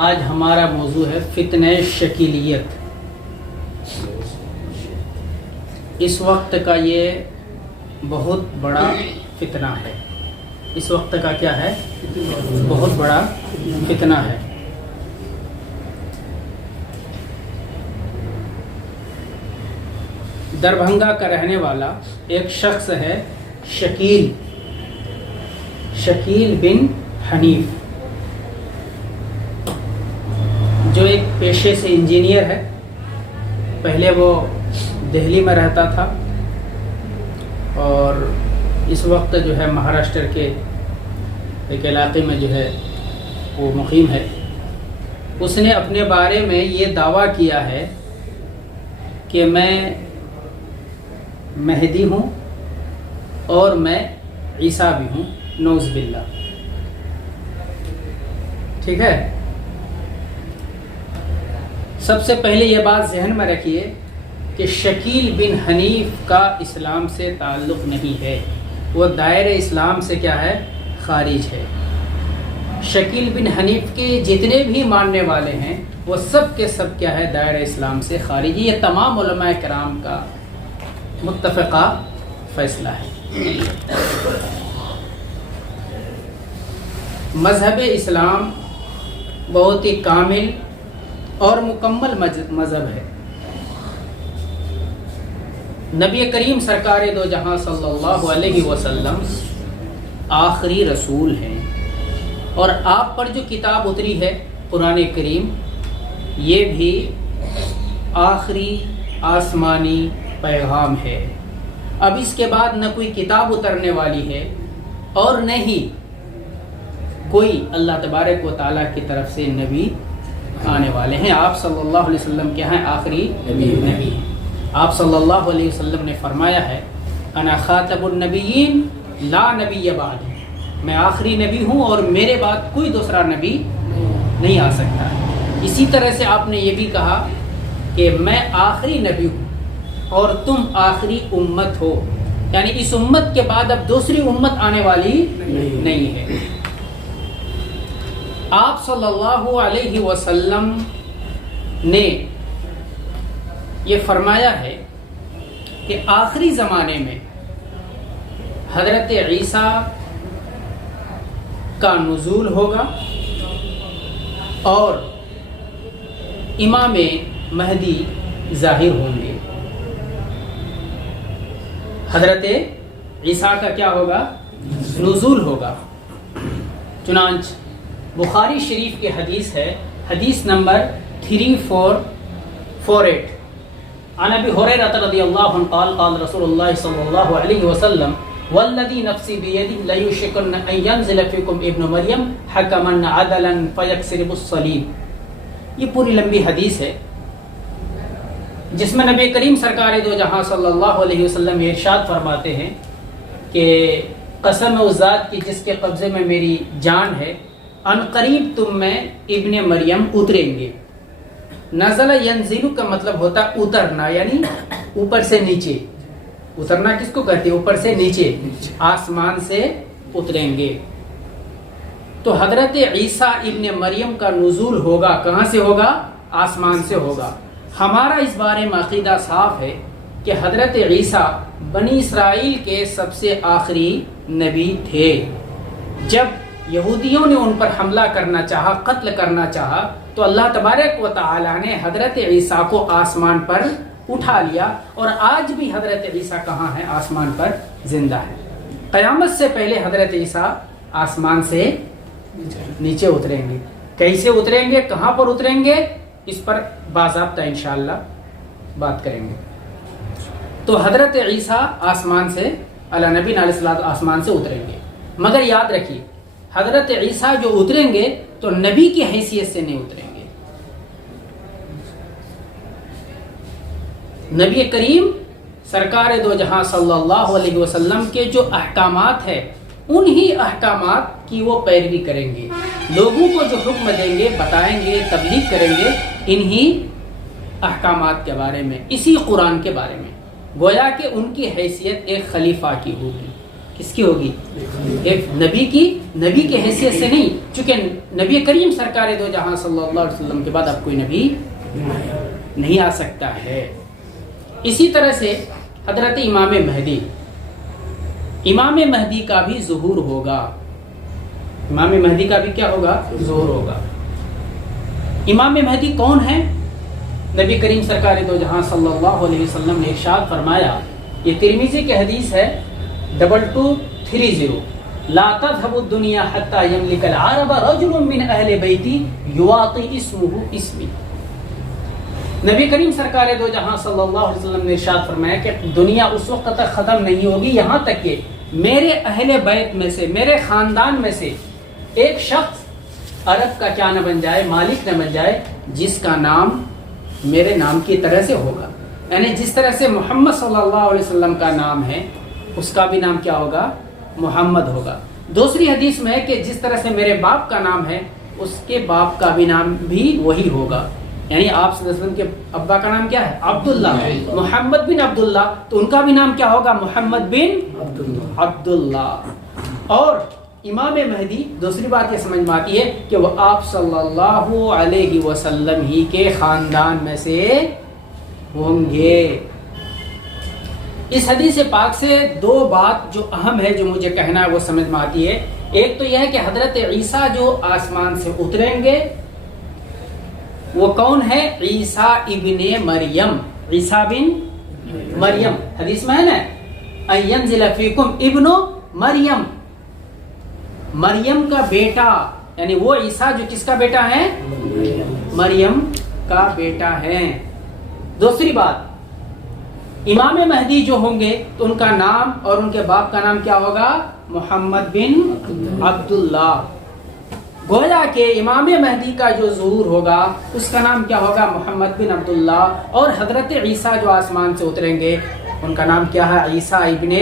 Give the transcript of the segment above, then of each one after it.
آج ہمارا موضوع ہے فتنہ شکیلیت۔ اس وقت کا یہ بہت بڑا فتنہ ہے۔ اس وقت کا کیا ہے؟ بہت بڑا فتنہ ہے۔ دربھنگا کا رہنے والا ایک شخص ہے شکیل بن حنیف، جو ایک پیشے سے انجینئر ہے۔ پہلے وہ دہلی میں رہتا تھا اور اس وقت جو ہے مہاراشٹر کے ایک علاقے میں جو ہے وہ مقیم ہے۔ اس نے اپنے بارے میں یہ دعویٰ کیا ہے کہ میں مہدی ہوں اور میں عیسیٰ بھی ہوں، نعوذ باللہ۔ ٹھیک ہے، سب سے پہلے یہ بات ذہن میں رکھیے کہ شکیل بن حنیف کا اسلام سے تعلق نہیں ہے، وہ دائرہ اسلام سے کیا ہے؟ خارج ہے۔ شکیل بن حنیف کے جتنے بھی ماننے والے ہیں وہ سب کے سب کیا ہے؟ دائرہ اسلام سے خارج۔ یہ تمام علماء کرام کا متفقہ فیصلہ ہے۔ مذہب اسلام بہت ہی کامل اور مکمل مذہب ہے۔ نبی کریم سرکار دو جہاں صلی اللہ علیہ وسلم آخری رسول ہیں، اور آپ پر جو کتاب اتری ہے قرآن کریم، یہ بھی آخری آسمانی پیغام ہے۔ اب اس کے بعد نہ کوئی کتاب اترنے والی ہے اور نہ ہی کوئی اللہ تبارک و تعالیٰ کی طرف سے نبی آنے والے ہیں۔ آپ صلی اللہ علیہ وسلم کیا ہیں؟ آخری نبی ہیں۔ آپ صلی اللہ علیہ وسلم نے فرمایا ہے انا خاتم النبیین لا نبی بعد، میں آخری نبی ہوں اور میرے بعد کوئی دوسرا نبی نہیں آ سکتا۔ اسی طرح سے آپ نے یہ بھی کہا کہ میں آخری نبی ہوں اور تم آخری امت ہو، یعنی اس امت کے بعد اب دوسری امت آنے والی نہیں ہے۔ آپ صلی اللہ علیہ وسلم نے یہ فرمایا ہے کہ آخری زمانے میں حضرت عیسیٰ کا نزول ہوگا اور امام مہدی ظاہر ہوں گے۔ حضرت عیسیٰ کا کیا ہوگا؟ نزول ہوگا۔ چنانچہ بخاری شریف کی حدیث ہے، حدیث نمبر 3448، عن ابی ہریرہ رضی اللہ عنہ قال قال رسول اللہ صلی اللہ علیہ وسلم والذی نفسی بیدہ لیوشکن ان ینزل فیکم ابن مریم حکما عدلا فیکسر الصلیب۔ یہ پوری لمبی حدیث ہے جس میں نبی کریم سرکار دو جہاں صلی اللہ علیہ وسلم ارشاد فرماتے ہیں کہ قسم اس ذات کی جس کے قبضے میں میری جان ہے، ان قریب تم میں ابن مریم اتریں گے۔ نزل ینزل کا مطلب ہوتا ہے اترنا، یعنی اوپر سے نیچے۔ اترنا کس کو کہتے ہیں؟ اوپر سے نیچے، آسمان سے اتریں گے۔ تو حضرت عیسیٰ ابن مریم کا نزول ہوگا، کہاں سے ہوگا؟ آسمان سے ہوگا۔ ہمارا اس بارے میں عقیدہ صاف ہے کہ حضرت عیسیٰ بنی اسرائیل کے سب سے آخری نبی تھے۔ جب یہودیوں نے ان پر حملہ کرنا چاہا، قتل کرنا چاہا، تو اللہ تبارک و تعالیٰ نے حضرت عیسیٰ کو آسمان پر اٹھا لیا، اور آج بھی حضرت عیسیٰ کہاں ہے؟ آسمان پر زندہ ہے۔ قیامت سے پہلے حضرت عیسیٰ آسمان سے نیچے اتریں گے۔ کیسے اتریں گے؟ کہاں پر اتریں گے؟ اس پر باضابطہ انشاءاللہ بات کریں گے۔ تو حضرت عیسیٰ آسمان سے علی نبی علیہ الصلوۃ آسمان سے اتریں گے، مگر یاد رکھیے حضرت عیسیٰ جو اتریں گے تو نبی کی حیثیت سے نہیں اتریں گے۔ نبی کریم سرکار دو جہاں صلی اللہ علیہ وسلم کے جو احکامات ہیں انہی احکامات کی وہ پیروی کریں گے، لوگوں کو جو حکم دیں گے، بتائیں گے، تبلیغ کریں گے انہی احکامات کے بارے میں، اسی قرآن کے بارے میں۔ گویا کہ ان کی حیثیت ایک خلیفہ کی ہوگی، کس کی ہوگی؟ ایک نبی کی حیثیت سے نہیں، چونکہ نبی کریم سرکار دو جہاں صلی اللہ علیہ وسلم کے بعد اب کوئی نبی نہیں آ سکتا ہے۔ اسی طرح سے حضرت امام مہدی کا بھی ظہور ہوگا، امام مہدی کا بھی کیا ہوگا؟ ظہور ہوگا۔ امام مہدی کون ہے؟ نبی کریم سرکار دو جہاں صلی اللہ علیہ وسلم نے ارشاد فرمایا، یہ ترمذی کی حدیث ہے 2230، لا تذهب الدنيا حتى يملك العرب رجل من اہل بیتی یواطی اسمہ اسمی۔ نبی کریم سرکار دو جہاں صلی اللہ علیہ وسلم نے ارشاد فرمایا کہ دنیا اس وقت تک ختم نہیں ہوگی یہاں تک کہ میرے اہل بیت میں سے، میرے خاندان میں سے ایک شخص عرب کا کیا نہ بن جائے، مالک نہ بن جائے، جس کا نام میرے نام کی طرح سے ہوگا، یعنی جس طرح سے محمد صلی اللہ علیہ وسلم کا نام ہے اس کا بھی نام کیا ہوگا؟ محمد ہوگا۔ دوسری حدیث میں ہے کہ جس طرح سے میرے باپ کا نام ہے اس کے باپ کا بھی نام بھی وہی ہوگا، یعنی آپ صلی اللہ علیہ وسلم کے ابا کا نام کیا ہے؟ عبداللہ، محمد بن عبداللہ، تو ان کا بھی نام کیا ہوگا؟ محمد بن عبداللہ۔ اور امام مہدی دوسری بات یہ سمجھ میں آتی ہے کہ وہ آپ صلی اللہ علیہ وسلم ہی کے خاندان میں سے ہوں گے۔ اس حدیث پاک سے دو بات جو اہم ہے جو مجھے کہنا ہے وہ سمجھ میں آتی ہے۔ ایک تو یہ ہے کہ حضرت عیسیٰ جو آسمان سے اتریں گے وہ کون ہے؟ عیسیٰ ابن مریم، عیسیٰ بن مریم، حدیث میں ہے نا ان ینزل فیکم ابن مریم، مریم کا بیٹا، یعنی وہ عیسیٰ جو کس کا بیٹا ہے؟ مریم کا بیٹا ہے۔ دوسری بات، امام مہدی جو ہوں گے تو ان کا نام اور ان کے باپ کا نام کیا ہوگا؟ محمد بن عبداللہ۔ گویا کہ امام مہدی کا جو ظہور ہوگا اس کا نام کیا ہوگا؟ محمد بن عبداللہ۔ اور حضرت عیسیٰ جو آسمان سے اتریں گے ان کا نام کیا ہے؟ عیسیٰ ابن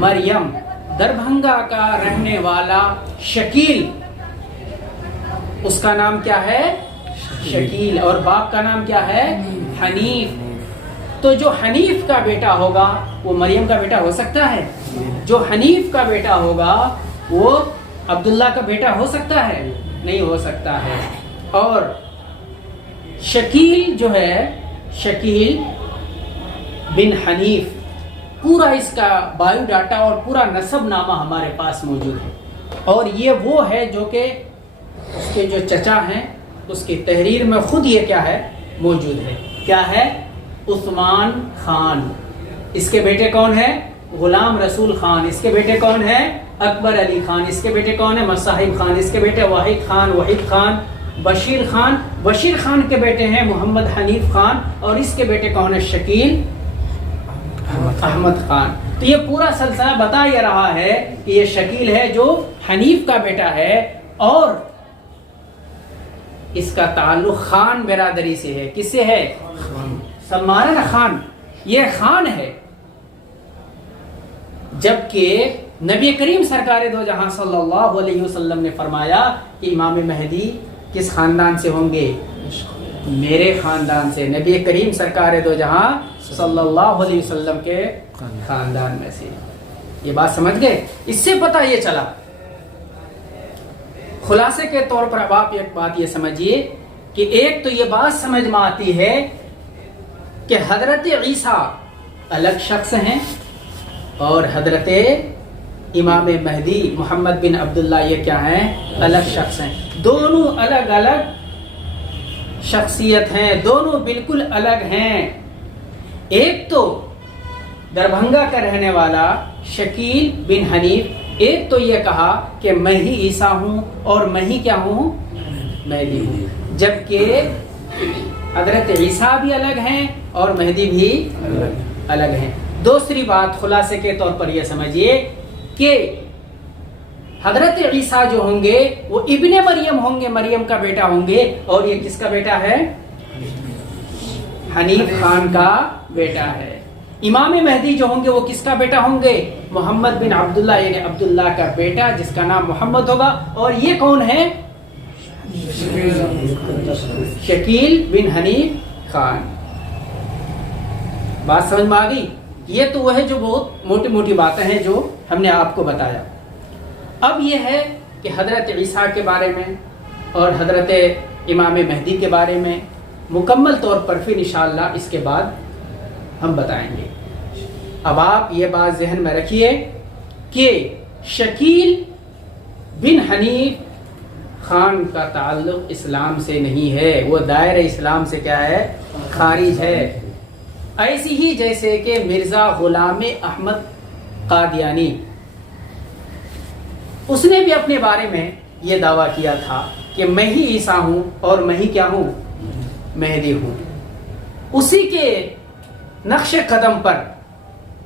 مریم۔ دربھنگا کا رہنے والا شکیل، اس کا نام کیا ہے؟ شکیل، اور باپ کا نام کیا ہے؟ حنیف۔ تو جو حنیف کا بیٹا ہوگا وہ مریم کا بیٹا ہو سکتا ہے؟ جو حنیف کا بیٹا ہوگا وہ عبداللہ کا بیٹا ہو سکتا ہے؟ نہیں ہو سکتا ہے۔ اور شکیل جو ہے، شکیل بن حنیف، پورا اس کا بایو ڈاٹا اور پورا نسب نامہ ہمارے پاس موجود ہے، اور یہ وہ ہے جو کہ اس کے جو چچا ہیں اس کی تحریر میں خود یہ کیا ہے؟ موجود ہے۔ کیا ہے؟ عثمان خان۔ اس کے بیٹے کون ہیں؟ غلام رسول خان۔ اس کے بیٹے کون ہیں؟ اکبر علی خان۔ اس کے بیٹے کون ہیں؟ مصاحب خان۔ اس کے بیٹے واحد خان، وحید خان، بشیر خان۔ بشیر خان کے بیٹے ہیں محمد حنیف خان، اور اس کے بیٹے کون ہیں؟ شکیل احمد خان۔ تو یہ پورا سلسلہ بتا یہ رہا ہے کہ یہ شکیل ہے جو حنیف کا بیٹا ہے، اور اس کا تعلق خان برادری سے ہے۔ کس سے ہے؟ سلمان خان، یہ خان ہے۔ جبکہ نبی کریم سرکار دو جہاں صلی اللہ علیہ وسلم نے فرمایا کہ امام مہدی کس خاندان سے ہوں گے؟ میرے خاندان سے۔ نبی کریم سرکار دو جہاں صلی اللہ علیہ وسلم کے خاندان میں سے۔ یہ بات سمجھ گئے؟ اس سے پتہ یہ چلا، خلاصے کے طور پر اب آپ ایک بات یہ سمجھیے کہ ایک تو یہ بات سمجھ میں آتی ہے کہ حضرت عیسیٰ الگ شخص ہیں اور حضرت امام مہدی محمد بن عبداللہ یہ کیا ہیں؟ الگ شخص ہیں۔ دونوں الگ الگ شخصیت ہیں، دونوں بالکل الگ ہیں۔ ایک تو دربھنگا کا رہنے والا شکیل بن حنیف، ایک تو یہ کہا کہ میں ہی عیسیٰ ہوں اور میں ہی کیا ہوں؟ مہدی ہوں، جبکہ حضرت عیسیٰ بھی الگ ہیں اور مہدی بھی الگ ہیں۔ دوسری بات خلاصے کے طور پر یہ سمجھیے کہ حضرت عیسیٰ جو ہوں گے وہ ابن مریم ہوں گے، مریم کا بیٹا ہوں گے، اور یہ کس کا بیٹا ہے؟ حنیف خان کا بیٹا ہے۔ امام مہدی جو ہوں گے وہ کس کا بیٹا ہوں گے؟ محمد بن عبداللہ، یعنی عبداللہ کا بیٹا جس کا نام محمد ہوگا، اور یہ کون ہے؟ شکیل بن حنیف خان۔ بات سمجھ میں آ گئی؟ یہ تو وہ ہے جو بہت موٹی موٹی باتیں ہیں جو ہم نے آپ کو بتایا. اب یہ ہے کہ حضرت عیسیٰ کے بارے میں اور حضرت امام مہدی کے بارے میں مکمل طور پر پھر انشاءاللہ اس کے بعد ہم بتائیں گے. اب آپ یہ بات ذہن میں رکھیے کہ شکیل بن حنیف خان کا تعلق اسلام سے نہیں ہے، وہ دائرہ اسلام سے کیا ہے؟ خارج ہے. ایسی ہی جیسے کہ مرزا غلام احمد قادیانی، اس نے بھی اپنے بارے میں یہ دعویٰ کیا تھا کہ میں ہی عیسیٰ ہوں اور میں ہی کیا ہوں؟ مہدی ہوں. اسی کے نقش قدم پر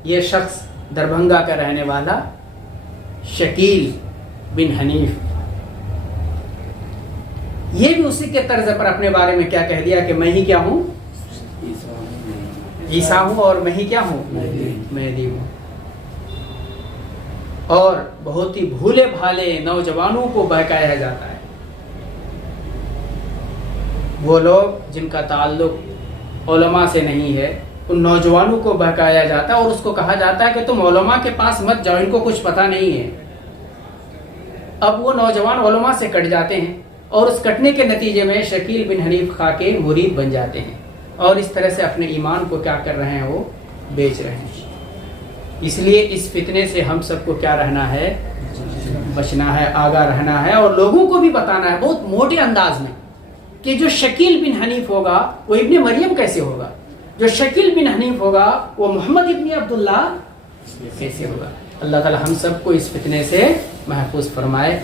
یہ شخص دربھنگا کا رہنے والا شکیل بن حنیف، یہ بھی اسی کے طرز پر اپنے بارے میں کیا کہہ دیا کہ میں ہی کیا ہوں؟ عیسیٰ ہوں اور میں ہی کیا ہوں؟ مہدی ہوں. اور بہت ہی بھولے بھالے نوجوانوں کو بہکایا جاتا ہے. وہ لوگ جن کا تعلق علماء سے نہیں ہے، ان نوجوانوں کو بہکایا جاتا ہے اور اس کو کہا جاتا ہے کہ تم علماء کے پاس مت جاؤ، ان کو کچھ پتہ نہیں ہے. اب وہ نوجوان علماء سے کٹ جاتے ہیں اور اس کٹنے کے نتیجے میں شکیل بن حنیف خان کے مرید بن جاتے ہیں اور اس طرح سے اپنے ایمان کو کیا کر رہے ہیں؟ وہ بیچ رہے ہیں. اس لیے اس فتنے سے ہم سب کو کیا رہنا ہے؟ بچنا ہے، آگاہ رہنا ہے اور لوگوں کو بھی بتانا ہے بہت موٹے انداز میں کہ جو شکیل بن حنیف ہوگا وہ ابن مریم کیسے ہوگا، جو شکیل بن حنیف ہوگا وہ محمد ابن عبداللہ کیسے ہوگا. اللہ تعالی ہم سب کو اس فتنے سے محفوظ فرمائے.